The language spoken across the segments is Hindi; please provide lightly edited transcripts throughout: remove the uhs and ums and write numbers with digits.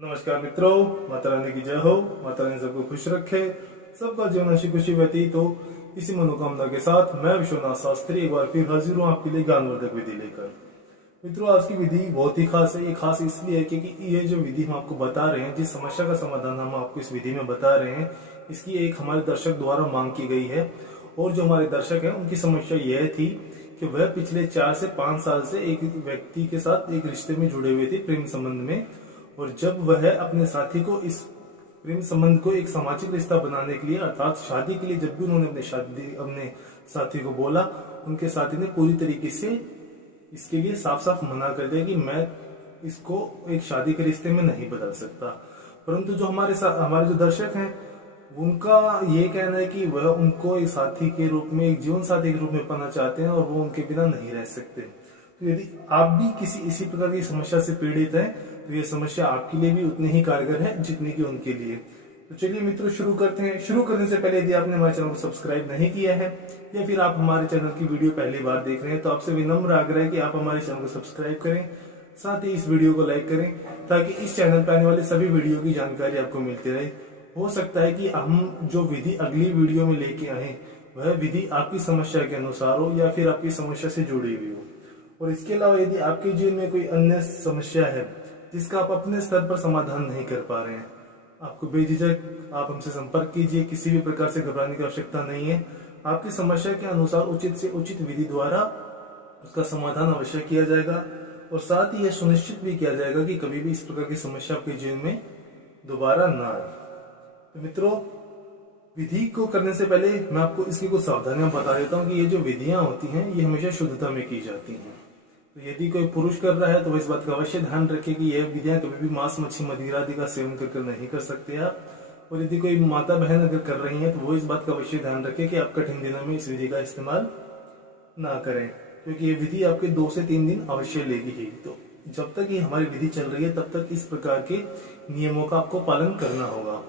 नमस्कार मित्रों, माता रानी की जय हो। माता रानी सबको खुश रखे, सबका जीवन हंसी खुशी व्यतीत हो। इसी मनोकामना के साथ मैं विश्वनाथ शास्त्री एक बार फिर हाजिर हूँ आपके लिए ज्ञानवर्धक विधि लेकर। मित्रों, आज की विधि बहुत ही खास है। ये खास इसलिए है क्योंकि ये जो विधि हम आपको बता रहे हैं, जिस समस्या का समाधान हम आपको इस विधि में बता रहे हैं, इसकी एक हमारे दर्शक द्वारा मांग की गई है। और जो हमारे दर्शक हैं उनकी समस्या यह थी कि वह पिछले 4 से 5 साल से एक व्यक्ति के साथ एक रिश्ते में जुड़े हुए थे, प्रेम संबंध में। और जब वह अपने साथी को इस प्रेम संबंध को एक सामाजिक रिश्ता बनाने के लिए अर्थात शादी के लिए जब भी उन्होंने अपने साथी को बोला, उनके साथी ने पूरी तरीके से इसके लिए साफ साफ मना कर दिया कि मैं इसको एक शादी के रिश्ते में नहीं बदल सकता। परंतु जो हमारे जो दर्शक हैं, उनका ये कहना है कि वह उनको एक साथी के रूप में, एक जीवन साथी के रूप में पाना चाहते हैं और वो उनके बिना नहीं रह सकते। तो यदि आप भी किसी इसी प्रकार की समस्या से पीड़ित हैं, तो ये समस्या आपके लिए भी उतनी ही कारगर है जितनी कि उनके लिए। तो चलिए मित्रों, शुरू करते हैं। शुरू करने से पहले यदि आपने हमारे चैनल को सब्सक्राइब नहीं किया है या फिर आप हमारे चैनल की वीडियो पहली बार देख रहे हैं, तो आपसे विनम्र आग्रह है कि आप हमारे चैनल को सब्सक्राइब करें, साथ ही इस वीडियो को लाइक करें, ताकि इस चैनल पर आने वाले सभी वीडियो की जानकारी आपको मिलती रहे। हो सकता है कि हम जो विधि अगली वीडियो में लेके आए, वह विधि आपकी समस्या के अनुसार हो या फिर आपकी समस्या से जुड़ी हुई हो। और इसके अलावा यदि आपके जीवन में कोई अन्य समस्या है जिसका आप अपने स्तर पर समाधान नहीं कर पा रहे हैं, आपको बेझिझक आप हमसे संपर्क कीजिए। किसी भी प्रकार से घबराने की आवश्यकता नहीं है। आपकी समस्या के अनुसार उचित से उचित विधि द्वारा उसका समाधान अवश्य किया जाएगा और साथ ही यह सुनिश्चित भी किया जाएगा कि कभी भी इस प्रकार की समस्या आपके जीवन में दोबारा ना आए। तो मित्रों, विधि को करने से पहले मैं आपको इसकी कुछ सावधानियां बता देता हूँ कि ये जो विधियां होती हैं, ये हमेशा शुद्धता में की जाती हैं। तो यदि कोई पुरुष कर रहा है तो इस बात का अवश्य ध्यान रखें कि यह विधियां कभी भी मांस, मच्छी, मदिरा आदि का सेवन कर नहीं कर सकते आप। और यदि कोई माता बहन अगर कर रही है तो वो इस बात का अवश्य ध्यान रखें कि आप कठिन दिनों में इस विधि का इस्तेमाल ना करें, क्योंकि ये विधि आपके 2 से 3 दिन अवश्य लेगी ही। तो जब तक ये हमारी विधि चल रही है, तब तक इस प्रकार के नियमों का आपको पालन करना होगा।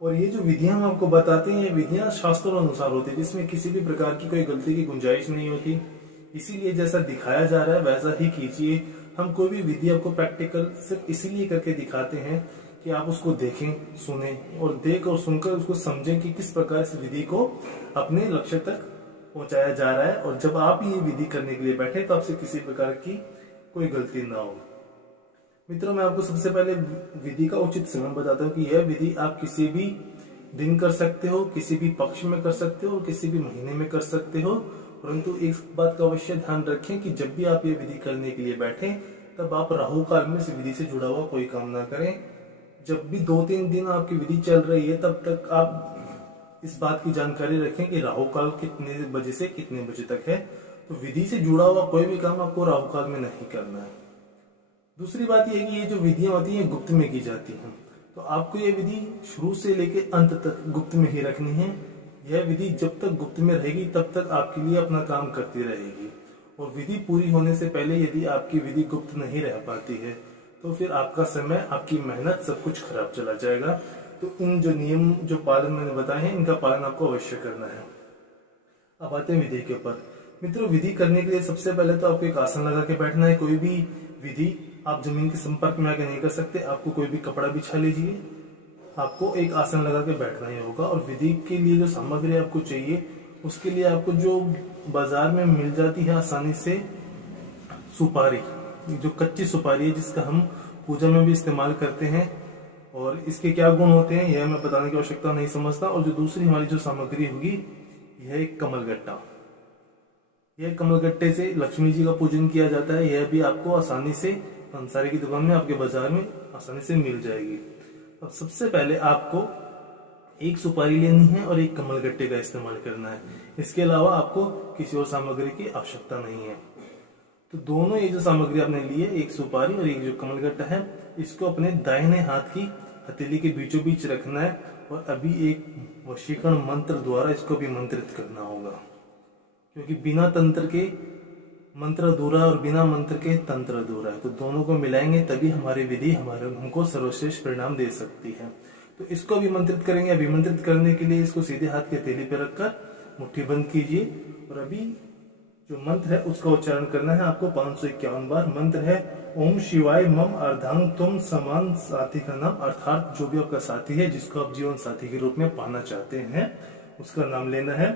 और ये जो विधियां हम आपको बताते हैं, ये विधियां शास्त्रों अनुसार होती है, जिसमें किसी भी प्रकार की कोई गलती की गुंजाइश नहीं होती। इसीलिए जैसा दिखाया जा रहा है वैसा ही कीजिए। हम कोई भी विधि आपको प्रैक्टिकल सिर्फ इसीलिए करके दिखाते हैं कि आप उसको देखें, सुने और देख और सुनकर उसको समझें कि किस प्रकार इस विधि को अपने लक्ष्य तक पहुंचाया जा रहा है। और जब आप ये विधि करने के लिए बैठे तो आपसे किसी प्रकार की कोई गलती ना हो। मित्रों, मैं आपको सबसे पहले विधि का उचित समय बताता हूँ कि यह विधि आप किसी भी दिन कर सकते हो, किसी भी पक्ष में कर सकते हो और किसी भी महीने में कर सकते हो। परंतु एक बात का अवश्य ध्यान रखें कि जब भी आप ये विधि करने के लिए बैठें, तब आप राहु काल में इस विधि से जुड़ा हुआ कोई काम ना करें। जब भी 2-3 दिन आपकी विधि चल रही है, तब तक आप इस बात की जानकारी रखें कि राहु काल कितने बजे से कितने बजे तक है। तो विधि से जुड़ा हुआ कोई भी काम आपको राहु काल में नहीं करना है। दूसरी बात यह है कि ये जो विधियां होती हैं गुप्त में की जाती हैं, तो आपको ये विधि शुरू से लेकर अंत तक गुप्त में ही रखनी है। यह विधि जब तक गुप्त में रहेगी तब तक आपके लिए अपना काम करती रहेगी। और विधि पूरी होने से पहले यदि आपकी विधि गुप्त नहीं रह पाती है, तो फिर आपका समय, आपकी मेहनत, सब कुछ खराब चला जाएगा। तो इन जो नियम जो पालन मैंने बताए हैं, इनका पालन आपको अवश्य करना है। अब आते हैं विधि के ऊपर। मित्रों, विधि करने के लिए सबसे पहले तो आपको एक आसन लगा के बैठना है। कोई भी विधि आप जमीन के संपर्क में आके नहीं कर सकते। आपको कोई भी कपड़ा बिछा लीजिए, आपको एक आसन लगा के बैठना ही होगा। और विधि के लिए जो सामग्री आपको चाहिए, उसके लिए आपको जो बाजार में मिल जाती है आसानी से, सुपारी, जो कच्ची सुपारी है, जिसका हम पूजा में भी इस्तेमाल करते हैं। और इसके क्या गुण होते हैं यह मैं बताने की आवश्यकता नहीं समझता। और जो दूसरी हमारी जो सामग्री होगी, यह एक कमलगट्टा। यह कमलगट्टे से लक्ष्मी जी का पूजन किया जाता है। यह भी आपको आसानी से पंसारी की दुकान में, आपके बाजार में आसानी से मिल जाएगी। अब सबसे पहले आपको एक सुपारी लेनी है और एक कमलगट्टे का इस्तेमाल करना है। इसके अलावा आपको किसी और सामग्री की आवश्यकता नहीं है। तो दोनों ये जो सामग्री आपने ली है, एक सुपारी और एक जो कमलगट्टा है, इसको अपने दाहिने हाथ की हथेली के बीचों बीच रखना है। और अभी एक वशीकरण मंत्र द्वारा इसको भी मंत्रित करना होगा, क्योंकि बिना तंत्र के मंत्र अधूरा और बिना मंत्र के तंत्र अधूरा है। तो दोनों को मिलाएंगे तभी हमारी विधि हमको सर्वश्रेष्ठ परिणाम दे सकती है। तो इसको अभिमंत्रित करेंगे। अभिमंत्रित करने के लिए इसको सीधे हाथ की हथेली पे रखकर मुट्ठी बंद कीजिए। और अभी जो मंत्र है उसका उच्चारण करना है आपको 551 बार। मंत्र है ओम शिवाय मम अर्धांग तुम समान साथी का नाम, अर्थात जो भी आपका साथी है जिसको आप जीवन साथी के रूप में पाना चाहते हैं उसका नाम लेना है।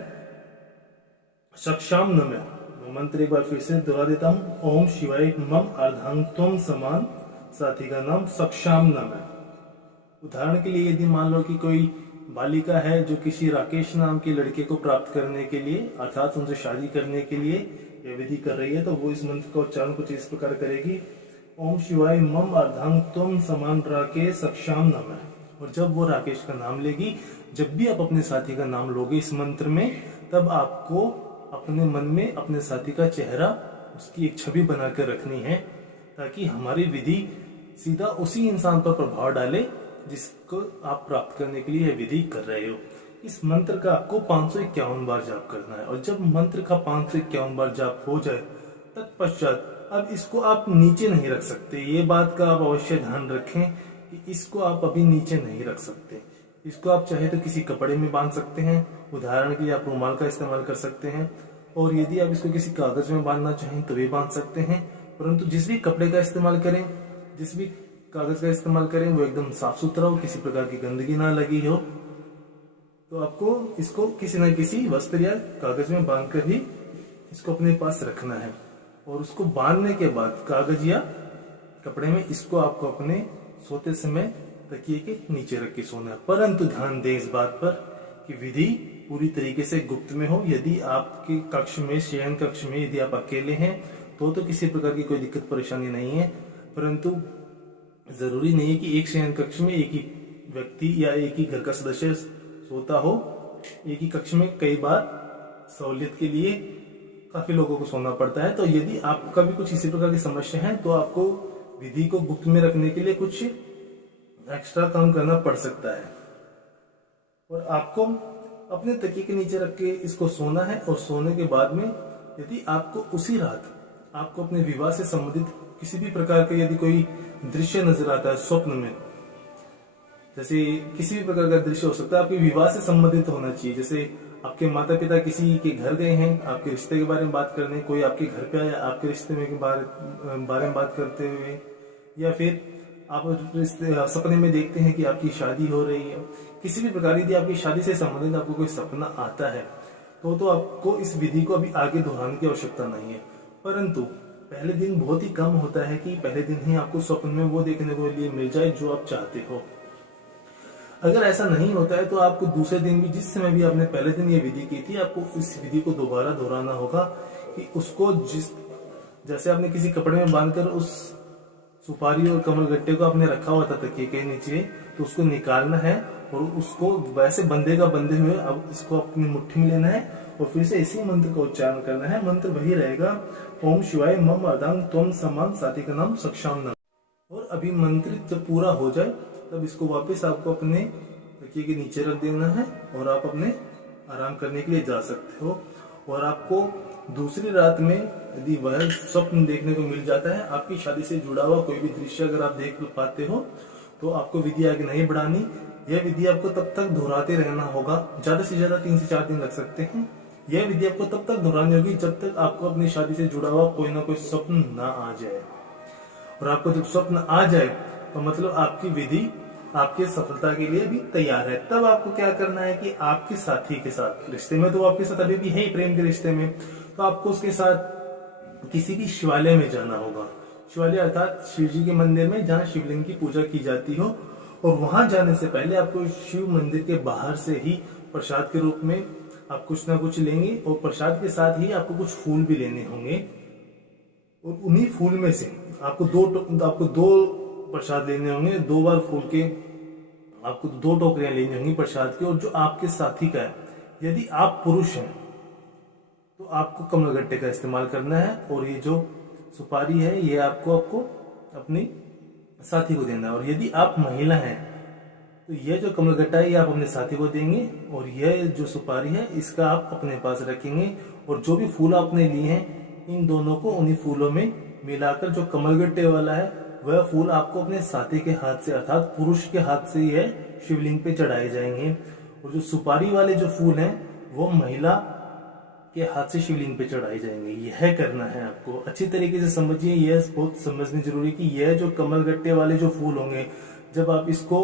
सक्षाम नमः, मंत्र एक बार फिर से दोहरा देता हूँ। ओम शिवाय मम अर्धांग तुम समान साथी का नाम सक्षाम नमः। उदाहरण के लिए यदि मान लो कि कोई बालिका है जो किसी राकेश नाम के लड़के को प्राप्त करने के लिए अर्थात उनसे शादी करने के लिए यह विधि कर रही है, तो वो इस मंत्र का उच्चारण कुछ इस प्रकार करेगी। ओम शिवाय मम अर्धांग त्वम समान राकेश सक्षाम नमः। और जब वो राकेश का नाम लेगी, जब भी आप अपने साथी का नाम लोगे इस मंत्र में, तब आपको अपने मन में अपने साथी का चेहरा, उसकी एक छवि बनाकर रखनी है, ताकि हमारी विधि सीधा उसी इंसान पर प्रभाव डाले जिसको आप प्राप्त करने के लिए यह विधि कर रहे हो। इस मंत्र का आपको 551 बार जाप करना है। और जब मंत्र का 551 बार जाप हो जाए तत्पश्चात अब इसको आप नीचे नहीं रख सकते। ये बात का आप अवश्य ध्यान रखें कि इसको आप अभी नीचे नहीं रख सकते। इसको आप चाहे तो किसी कपड़े में बांध सकते हैं, उदाहरण के लिए आप रुमाल का इस्तेमाल कर सकते हैं, और यदि आप इसको किसी कागज में बांधना चाहें तो भी बांध सकते हैं। परंतु जिस भी कपड़े का इस्तेमाल करें, जिस भी कागज का इस्तेमाल करें, वो एकदम साफ सुथरा हो, किसी प्रकार की गंदगी ना लगी हो। तो आपको इसको किसी न किसी वस्त्र या कागज में बांध कर ही इसको अपने पास रखना है। और उसको बांधने के बाद कागज या कपड़े में इसको आपको अपने सोते समय तकिए के नीचे रख के सोना है। परंतु ध्यान दें इस बात पर कि विधि पूरी तरीके से गुप्त में हो। यदि आपके कक्ष में, शयन कक्ष में यदि आप अकेले हैं तो किसी प्रकार की कोई दिक्कत परेशानी नहीं है। परंतु जरूरी नहीं है कि एक शयन कक्ष में एक ही व्यक्ति या एक ही घर का सदस्य सोता हो। एक ही कक्ष में कई बार सहूलियत के लिए काफी लोगों को सोना पड़ता है। तो यदि आपका भी कुछ इसी प्रकार की समस्या है तो आपको विधि को गुप्त में रखने के लिए कुछ एक्स्ट्रा काम करना पड़ सकता है। और आपको अपने तकिए के नीचे रख के इसको सोना है। और सोने के बाद में यदि आपको उसी रात आपको अपने विवाह से संबंधित किसी भी प्रकार का यदि कोई दृश्य नजर आता है स्वप्न में, जैसे किसी भी प्रकार का दृश्य हो सकता है, आपके विवाह से संबंधित होना चाहिए। जैसे आपके माता पिता किसी के घर गए हैं आपके रिश्ते के बारे में बात करने, कोई आपके घर पे आया आपके रिश्ते में बारे में बात करते हुए, या फिर आप सपने में देखते हैं कि आपकी शादी हो रही है। किसी भी प्रकार यदि आपकी शादी से संबंधित आपको कोई सपना आता है तो आपको इस विधि को अभी आगे दोहराने की आवश्यकता नहीं है। परंतु पहले दिन बहुत ही कम होता है कि पहले दिन ही आपको स्वप्न में वो देखने को लिए मिल जाए जो आप चाहते हो। अगर ऐसा नहीं होता है तो आपको दूसरे दिन भी, जिस समय भी आपने पहले दिन ये विधि की थी, आपको इस विधि को दोबारा दोहराना होगा कि उसको जैसे आपने किसी कपड़े में बांधकर उस सुपारी और कमल गट्टे को आपने रखा हुआ था तकिए के नीचे, तो उसको निकालना है और उसको वैसे बंधे हुए अब इसको अपनी मुट्ठी में लेना है और फिर से इसी मंत्र का उच्चारण करना है। मंत्र वही रहेगा, ओम शिवाय मम अर्धांग त्वम समान साथी का नाम सक्षाम नमः। और अभी मंत्र जब पूरा हो जाए तब इसको वापस आपको अपने तकिए के नीचे रख देना है और आप अपने आराम करने के लिए जा सकते हो। और आपको दूसरी रात में यदि वह स्वप्न देखने को मिल जाता है, आपकी शादी से जुड़ा हुआ कोई भी दृश्य अगर आप देख पाते हो, तो आपको विधि आगे नहीं बढ़ानी। यह विधि आपको तब तक दोहराते रहना होगा, ज्यादा से ज्यादा 3 से 4 दिन लग सकते हैं। यह विधि आपको तब तक दोहरानी होगी जब तक आपको अपनी शादी से जुड़ा हुआ कोई ना कोई स्वप्न ना आ जाए। और आपको जब स्वप्न आ जाए तो मतलब आपकी विधि आपकी सफलता के लिए भी तैयार है। तब आपको क्या करना है कि आपके साथी के साथ, रिश्ते में तो आपके साथ अभी भी है प्रेम के रिश्ते में, तो आपको उसके साथ किसी भी शिवालय में जाना होगा। शिवालय अर्थात शिव जी के मंदिर में जहाँ शिवलिंग की पूजा की जाती हो। और वहां जाने से पहले आपको शिव मंदिर के बाहर से ही प्रसाद के रूप में आप कुछ ना कुछ लेंगे और प्रसाद के साथ ही आपको कुछ फूल भी लेने होंगे। और उन्हीं फूल में से आपको दो प्रसाद लेने होंगे। 2 बार फूल के आपको 2 टोकरियां लेनी होंगी प्रसाद की। और जो आपके साथी का है, यदि आप पुरुष हैं तो आपको कमलगट्टे का इस्तेमाल करना है। और ये जो सुपारी है ये आपको अपनी साथी को देना है। और यदि आप महिला हैं तो यह जो कमलगट्टा है ये आप अपने साथी को देंगे और यह जो सुपारी है इसका आप अपने पास रखेंगे। और जो भी फूल आपने लिए हैं इन दोनों को उन्हीं फूलों में मिलाकर जो कमलगट्टे वाला है वह फूल आपको अपने साथी के हाथ से अर्थात पुरुष के हाथ से यह शिवलिंग पे चढ़ाए जाएंगे। और जो सुपारी वाले जो फूल हैं वो महिला के हाथ से शिवलिंग पे चढ़ाई जाएंगे। यह करना है आपको, अच्छी तरीके से समझिए। यह बहुत समझनी जरूरी है कि यह जो कमलगट्टे वाले जो फूल होंगे, जब आप इसको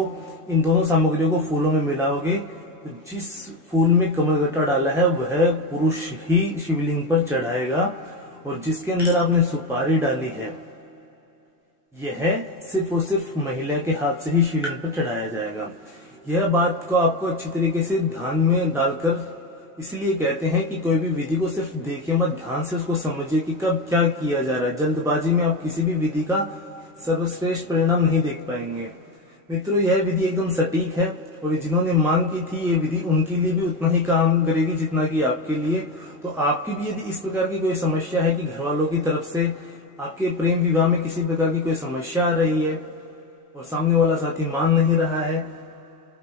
इन दोनों सामग्रियों को फूलों में मिलाओगे तो जिस फूल में कमलगट्टा डाला है वह पुरुष ही शिवलिंग पर चढ़ाएगा, और जिसके अंदर आपने सुपारी डाली है यह सिर्फ और सिर्फ महिला के हाथ से ही शिवलिंग पर चढ़ाया जाएगा। यह बात को आपको अच्छी तरीके से ध्यान में डालकर इसलिए कहते हैं कि कोई भी विधि को सिर्फ देखिए मत, ध्यान से उसको समझिए कि कब क्या किया जा रहा है। जल्दबाजी में आप किसी भी विधि का सर्वश्रेष्ठ परिणाम नहीं देख पाएंगे। मित्रों, यह विधि एकदम सटीक है और जिन्होंने मांग की थी ये विधि उनके लिए भी उतना ही काम करेगी जितना कि आपके लिए। तो आपकी भी यदि इस प्रकार की कोई समस्या है कि घर वालों की तरफ से आपके प्रेम विवाह में किसी प्रकार की कोई समस्या आ रही है और सामने वाला साथी मान नहीं रहा है,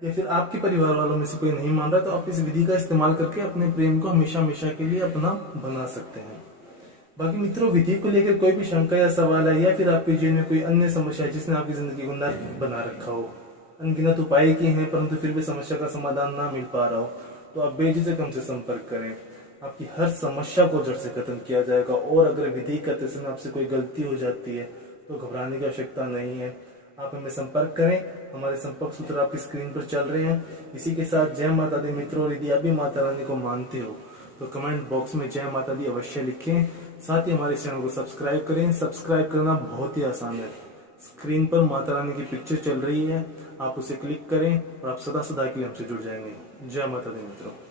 या फिर आपके परिवार वालों में से कोई नहीं मान रहा, तो आप इस विधि का इस्तेमाल करके अपने प्रेम को हमेशा हमेशा के लिए अपना बना सकते हैं। बाकी मित्रों, विधि को लेकर कोई भी शंका या सवाल है या फिर आपके जीवन में कोई अन्य समस्या है जिसने आपकी जिंदगी को नर्क बना रखा हो, अनगिनत उपाय किए हैं परंतु फिर भी समस्या का समाधान ना मिल पा रहा हो, तो आप बेझिझक हमसे संपर्क करें। आपकी हर समस्या को जड़ से खत्म किया जाएगा। और अगर विधि करते समय आपसे कोई गलती हो जाती है तो घबराने की आवश्यकता नहीं है, आप हमें संपर्क करें। हमारे संपर्क सूत्र आपकी स्क्रीन पर चल रहे हैं। इसी के साथ जय माता दी मित्रों, और यदि आप भी माता रानी को मानते हो तो कमेंट बॉक्स में जय माता दी अवश्य लिखें। साथ ही हमारे चैनल को सब्सक्राइब करें। सब्सक्राइब करना बहुत ही आसान है, स्क्रीन पर माता रानी की पिक्चर चल रही है, आप उसे क्लिक करें और आप सदा सदा के लिए हमसे जुड़ जाएंगे। जय माता दी मित्रों।